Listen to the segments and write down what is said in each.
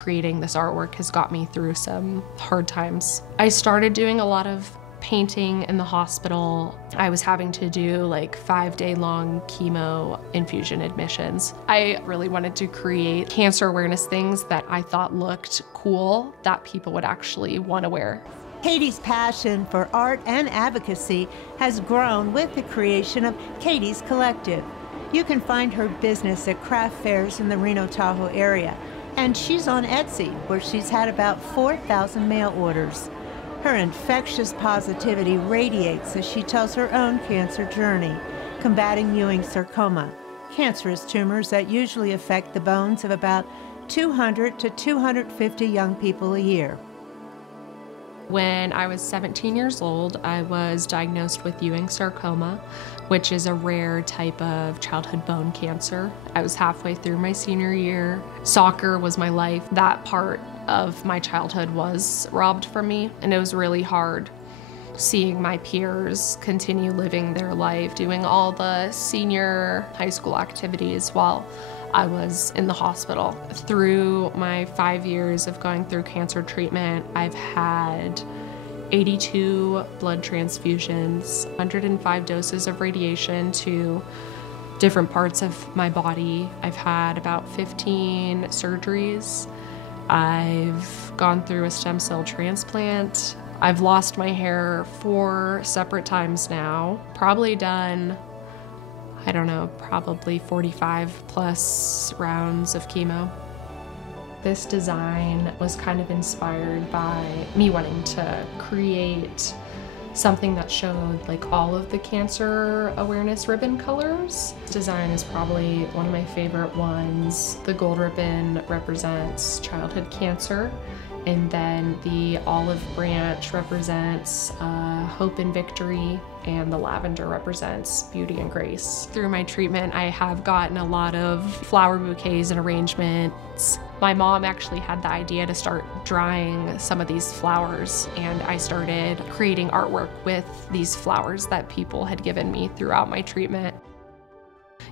Creating this artwork has got me through some hard times. I started doing a lot of painting in the hospital. I was having to do like 5-day-long chemo infusion admissions. I really wanted to create cancer awareness things that I thought looked cool that people would actually want to wear. Katie's passion for art and advocacy has grown with the creation of Katie's Collective. You can find her business at craft fairs in the Reno-Tahoe area. And she's on Etsy, where she's had about 4,000 mail orders. Her infectious positivity radiates as she tells her own cancer journey, combating Ewing sarcoma, cancerous tumors that usually affect the bones of about 200 to 250 young people a year. When I was 17 years old, I was diagnosed with Ewing sarcoma, which is a rare type of childhood bone cancer. I was halfway through my senior year. Soccer was my life. That part of my childhood was robbed from me, and it was really hard seeing my peers continue living their life, doing all the senior high school activities while I was in the hospital. Through my 5 years of going through cancer treatment, I've had 82 blood transfusions, 105 doses of radiation to different parts of my body. I've had about 15 surgeries. I've gone through a stem cell transplant. I've lost my hair 4 separate times now. Probably done, I don't know, probably 45 plus rounds of chemo. This design was kind of inspired by me wanting to create something that showed like all of the cancer awareness ribbon colors. This design is probably one of my favorite ones. The gold ribbon represents childhood cancer, and then the olive branch represents hope and victory, and the lavender represents beauty and grace. Through my treatment, I have gotten a lot of flower bouquets and arrangements. My mom actually had the idea to start drying some of these flowers, and I started creating artwork with these flowers that people had given me throughout my treatment.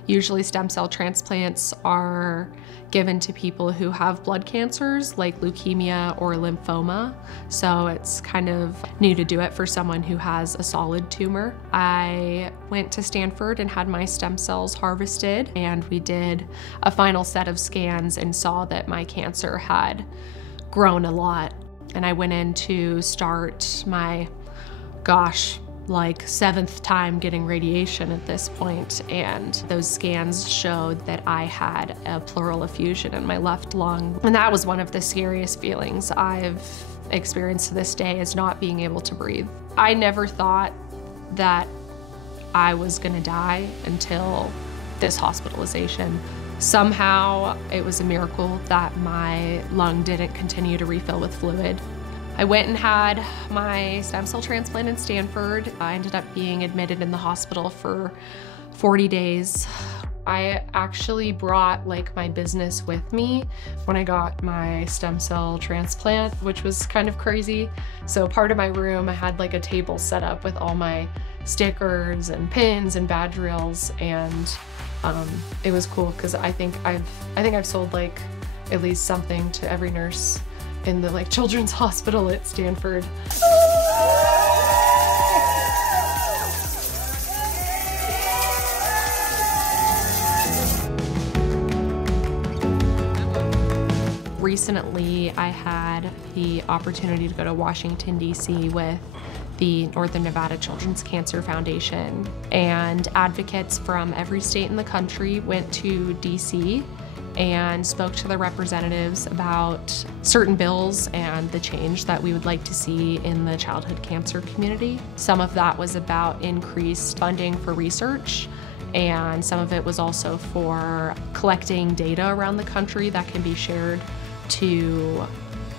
Usually stem cell transplants are given to people who have blood cancers like leukemia or lymphoma, so it's kind of new to do it for someone who has a solid tumor. I went to Stanford and had my stem cells harvested, and we did a final set of scans and saw that my cancer had grown a lot. And I went in to start my, like 7th time getting radiation at this point, and those scans showed that I had a pleural effusion in my left lung. And that was one of the scariest feelings I've experienced to this day, is not being able to breathe. I never thought that I was gonna die until this hospitalization. Somehow it was a miracle that my lung didn't continue to refill with fluid. I went and had my stem cell transplant in Stanford. I ended up being admitted in the hospital for 40 days. I actually brought like my business with me when I got my stem cell transplant, which was kind of crazy. So part of my room, I had like a table set up with all my stickers and pins and badge reels, and it was cool because I think I've sold like at least something to every nurse in the like children's hospital at Stanford. Recently, I had the opportunity to go to Washington, D.C. with the Northern Nevada Children's Cancer Foundation, and advocates from every state in the country went to D.C. and spoke to the representatives about certain bills and the change that we would like to see in the childhood cancer community. Some of that was about increased funding for research, and some of it was also for collecting data around the country that can be shared to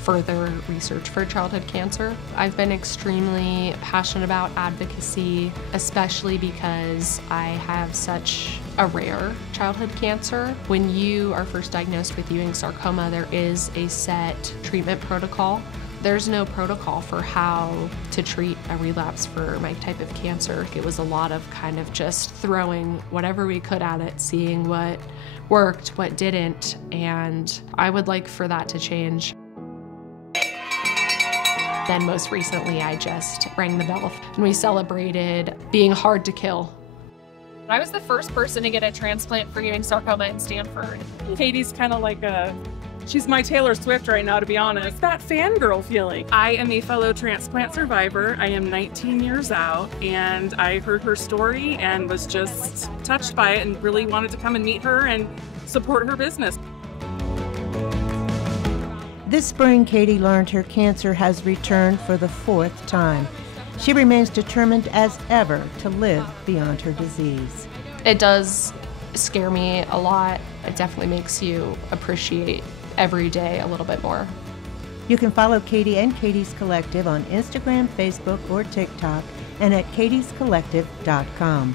further research for childhood cancer. I've been extremely passionate about advocacy, especially because I have such a rare childhood cancer. When you are first diagnosed with Ewing sarcoma, there is a set treatment protocol. There's no protocol for how to treat a relapse for my type of cancer. It was a lot of kind of just throwing whatever we could at it, seeing what worked, what didn't, and I would like for that to change. Then most recently, I just rang the bell and we celebrated being hard to kill. I was the first person to get a transplant for Ewing sarcoma in Stanford. Katie's kind of like she's my Taylor Swift right now, to be honest. That fangirl feeling. I am a fellow transplant survivor. I am 19 years out, and I heard her story and was just touched by it and really wanted to come and meet her and support her business. This spring, Katie learned her cancer has returned for the 4th time. She remains determined as ever to live beyond her disease. It does scare me a lot. It definitely makes you appreciate every day a little bit more. You can follow Katie and Katie's Collective on Instagram, Facebook, or TikTok, and at katiescollective.com.